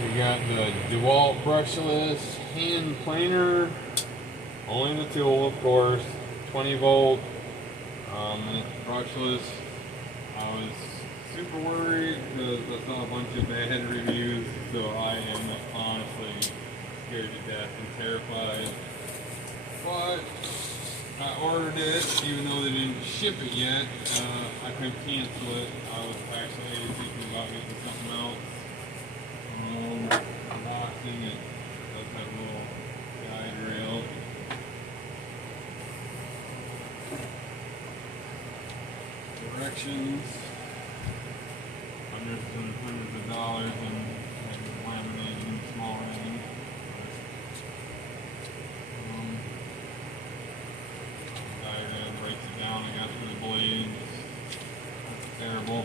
We got the DeWalt brushless hand planer, only the tool, of course, 20 volt. It's brushless. I was super worried because I saw a bunch of bad reviews, so I am honestly scared to death and terrified. But I ordered it, even though they didn't ship it yet. I couldn't cancel it. I was actually thinking about getting something else. Unboxing it. Does have a little guide rail. Directions. Hundreds and hundreds of dollars in laminated and small writing. Diagram breaks it down, I guess, for the blades. That's terrible.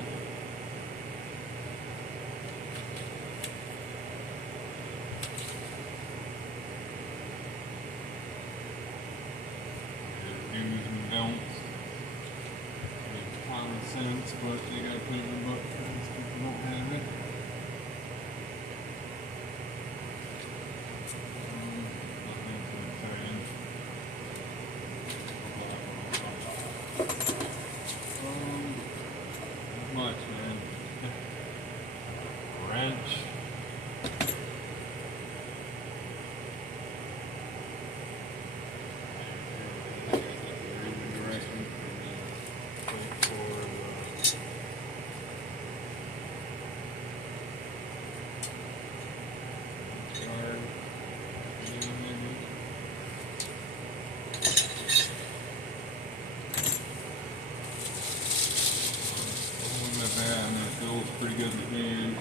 There's do's and don'ts. It's common sense, but you gotta put it in the book because people don't have it. Much, man. Wrench. And it feels pretty good in the hand.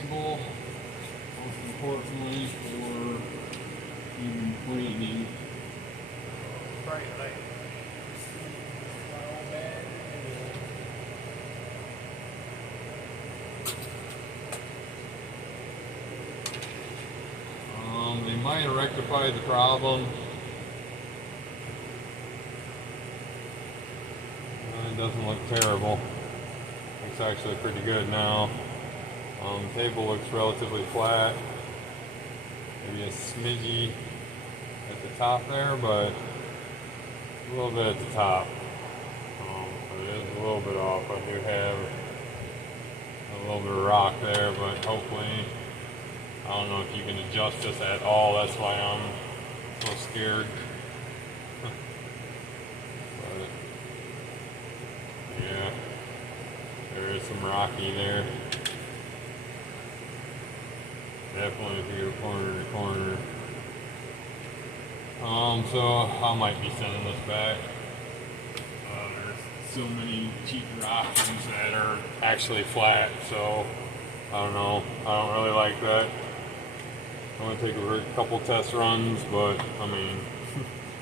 Table, most importantly for even cleaning. Bright light. They might have rectified the problem. It doesn't look terrible. It's actually pretty good now. The table looks relatively flat. Maybe a smidgy at the top there, but a little bit at the top. But it is a little bit off. I do have a little bit of rock there, but hopefully, I don't know if you can adjust this at all. That's why I'm so scared. Yeah, there is some rocky there. Definitely if you go corner to corner. So I might be sending this back. There's so many cheap options that are actually flat, so I don't know. I don't really like that. I'm gonna take a couple test runs, but I mean,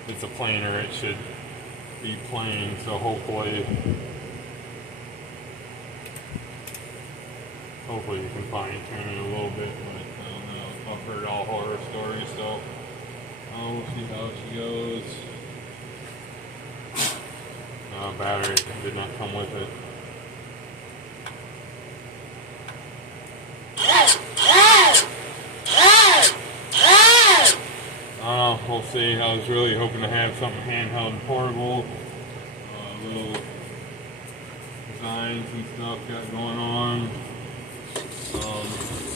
it's a planer. It should be plain, so hopefully you can fine tune it a little bit, but I don't know. I've heard all horror stories, so we'll see how she goes. Battery did not come with it. We'll see. I was really hoping to have something handheld and portable. Little designs and stuff got going on.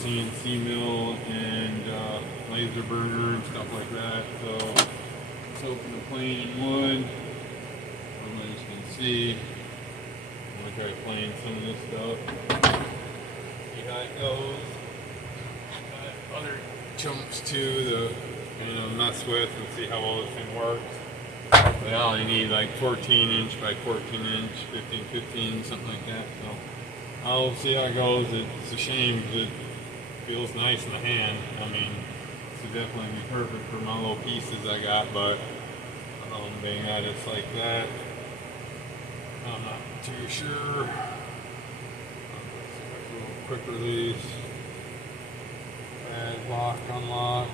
CNC mill and laser burner and stuff like that. So let's open the plane in wood. As you can see, I'm gonna try playing some of this stuff. See how it goes. Got other chunks too to mess with and see how well this thing works. They only need like 14 inch by 14 inch, 15, something like that. So I'll see how it goes. It's a shame because it feels nice in the hand. I mean, this would definitely be perfect for my little pieces I got, but being that it's like that, I'm not too sure. Quick release, add, lock, unlock.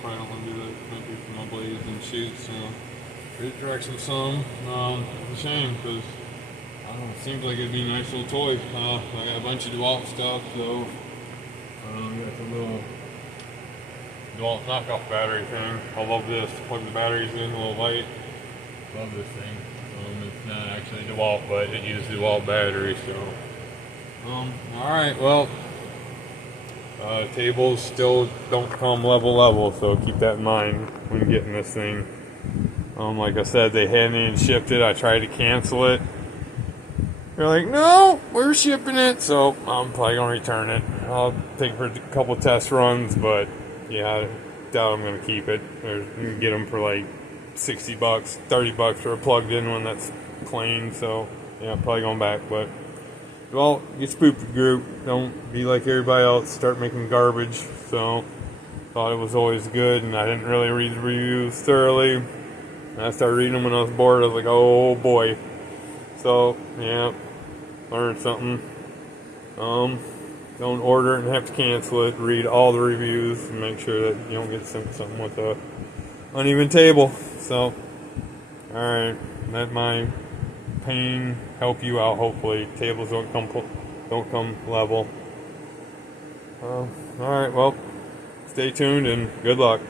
Probably don't want to do that. Might be for my blades and shoots. Read directions some. It's a shame because I Seems like it'd be a nice little toy. I got a bunch of DeWalt stuff, so got the little DeWalt knockoff battery thing. I love this. Plug the batteries in, a little light. Love this thing. It's not actually DeWalt, but it uses DeWalt battery. So, all right. Well, tables still don't come level, so keep that in mind when getting this thing. Like I said, they hadn't even shipped it. I tried to cancel it. They're like, no, we're shipping it. So I'm probably going to return it. I'll take it for a couple test runs, but yeah, I doubt I'm going to keep it. Or you can get them for like $60, $30 for a plugged in one that's clean. So yeah, I'm probably going back. But well, get spooked group. Don't be like everybody else. Start making garbage. So thought it was always good, and I didn't really read the reviews thoroughly. And I started reading them when I was bored. I was like, oh boy. So yeah. Learn something. Don't order it and have to cancel it. Read all the reviews and make sure that you don't get something with a uneven table. So, alright, let my pain help you out. Hopefully, tables don't come level. Alright, well, stay tuned and good luck.